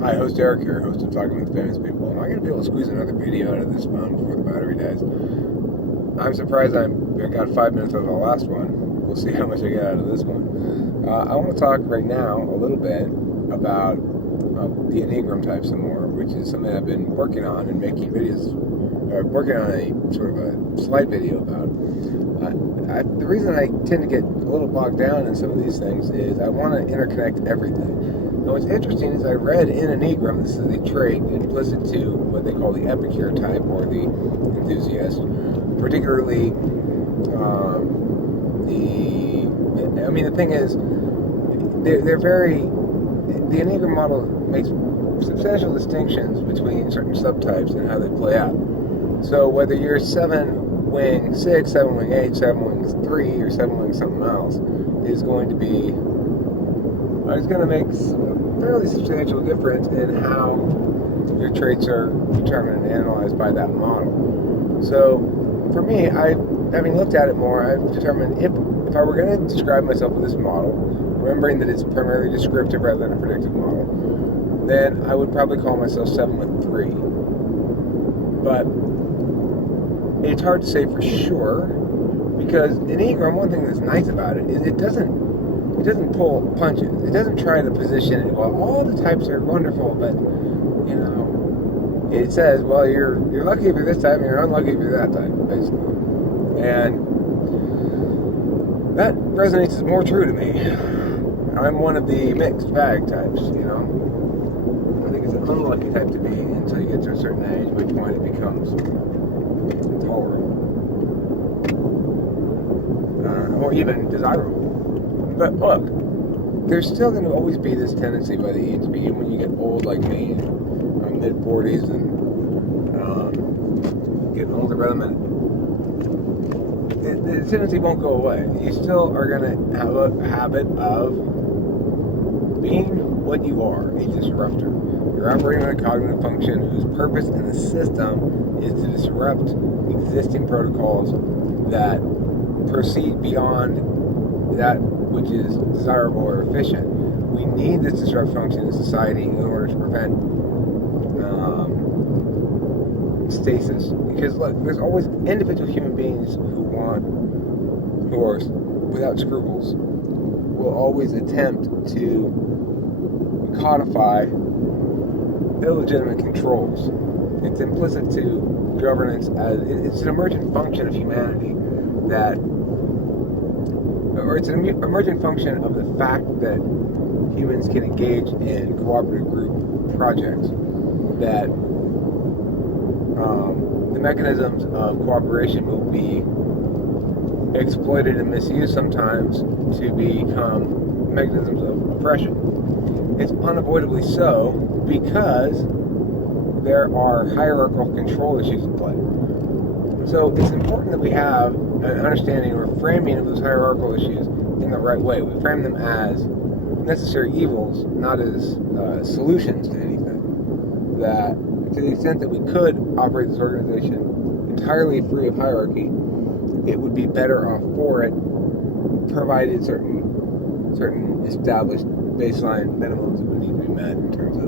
Hi, host Eric here, host of Talking with Famous People. Am I going to be able to squeeze another video out of this phone before the battery dies? I'm surprised I got 5 minutes out of the last one. We'll see how much I get out of this one. I want to talk right now a little bit about the Enneagram type some more, which is something I've been working on and making videos, working on a sort of a slide video about. The reason I tend to get a little bogged down in some of these things is I want to interconnect everything. Now, what's interesting is I read in Enneagram, this is a trait implicit to what they call the Epicure type or the Enthusiast, particularly the thing is, the Enneagram model makes substantial distinctions between certain subtypes and how they play out. So whether you're 7 wing 6, 7 wing 8, 7 wing 3, or 7 wing something else, is going to be, it's going to make a fairly substantial difference in how your traits are determined and analyzed by that model. So for me, having looked at it more, I've determined if I were going to describe myself with this model, remembering that it's primarily descriptive rather than a predictive model, then I would probably call myself 7 with 3. But it's hard to say for sure, because Enneagram, one thing that's nice about it is it doesn't pull punches. It doesn't try to position it, well, all the types are wonderful, but, it says, well, you're lucky if you're this type and you're unlucky if you're that type, basically. And that resonates as more true to me. I'm one of the mixed bag types, I think it's an unlucky type to be until you get to a certain age, at which point it becomes tolerable. Or even desirable. But look, there's still going to always be this tendency by the age, even when you get old like me, I'm mid-40s and getting older by the minute, the tendency won't go away. You still are going to have a habit of being what you are, a disruptor. You're operating on a cognitive function whose purpose in the system is to disrupt existing protocols that proceed beyond that which is desirable or efficient. We need this disrupt function in society in order to prevent stasis. Because look, there's always individual human beings who are without scruples, will always attempt to codify illegitimate controls. It's implicit to governance as it's an emergent function of humanity it's an emergent function of the fact that humans can engage in cooperative group projects, that the mechanisms of cooperation will be exploited and misused sometimes to become mechanisms of oppression. It's unavoidably so because there are hierarchical control issues at play. So it's important that we have an understanding or framing of those hierarchical issues in the right way. We frame them as necessary evils, not as solutions to anything. That to the extent that we could operate this organization entirely free of hierarchy, it would be better off for it, provided certain established baseline minimums that would need to be met in terms of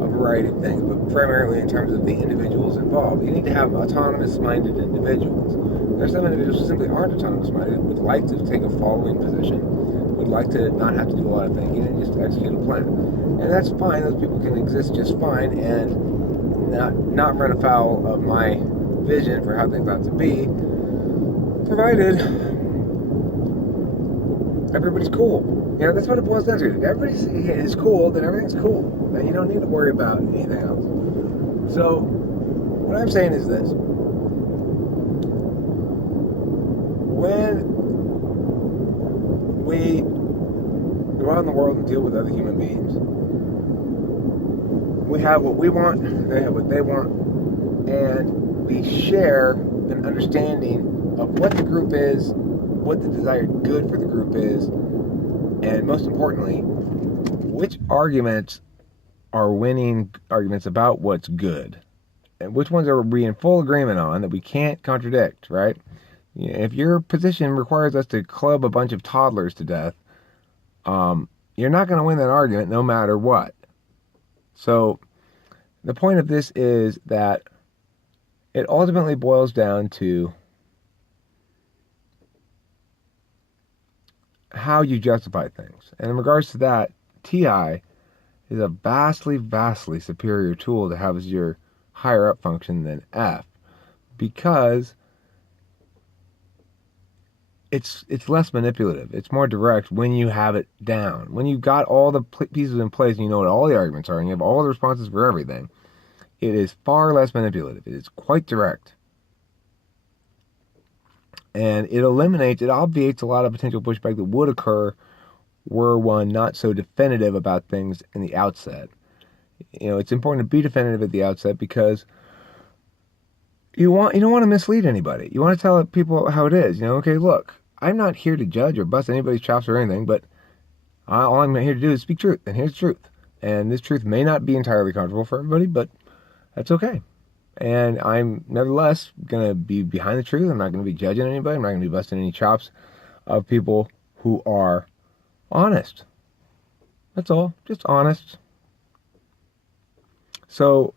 a variety of things, but primarily in terms of the individuals involved. You need to have autonomous-minded individuals. There are some individuals who simply aren't autonomous-minded, would like to take a following position, would like to not have to do a lot of thinking and just execute a plan. And that's fine. Those people can exist just fine and not run afoul of my vision for how things ought to be, provided everybody's cool. That's what it boils down to. If everybody is cool, then everything's cool. Then you don't need to worry about anything else. So, what I'm saying is this. When we go out in the world and deal with other human beings, we have what we want, they have what they want, and we share an understanding of what the group is, what the desired good for the group is, and most importantly, which arguments are winning arguments about what's good, and which ones are we in full agreement on that we can't contradict, right? If your position requires us to club a bunch of toddlers to death, you're not going to win that argument no matter what. So the point of this is that it ultimately boils down to how you justify things. And in regards to that, TI is a vastly, vastly superior tool to have as your higher up function than F, because it's less manipulative. It's more direct when you have it down. When you've got all the pieces in place and you know what all the arguments are and you have all the responses for everything, it is far less manipulative. It is quite direct. And it obviates a lot of potential pushback that would occur were one not so definitive about things in the outset. It's important to be definitive at the outset because you don't want to mislead anybody. You want to tell people how it is. Okay, look, I'm not here to judge or bust anybody's chops or anything, but all I'm here to do is speak truth, and here's truth. And this truth may not be entirely comfortable for everybody, but that's okay. And I'm nevertheless going to be behind the truth. I'm not going to be judging anybody. I'm not going to be busting any chops of people who are honest. That's all. Just honest. So,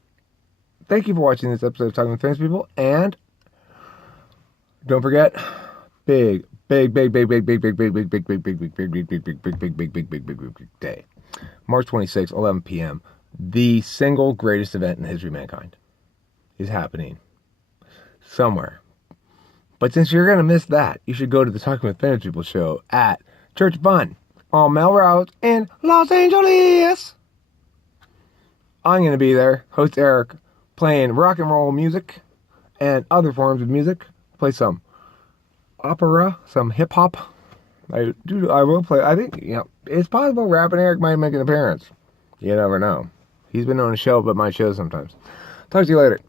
thank you for watching this episode of Talking with Famous People. And don't forget, big day. March 26th, 11 p.m. The single greatest event in the history of mankind is happening somewhere. But since you're going to miss that, you should go to the Talking with Famous People show at Church of Fun on Melrose in Los Angeles. I'm going to be there, host Eric, playing rock and roll music and other forms of music. Play some opera, some hip hop. I will play. I think, it's possible Rapping Eric might make an appearance. You never know. He's been on a show, but my show sometimes. Talk to you later.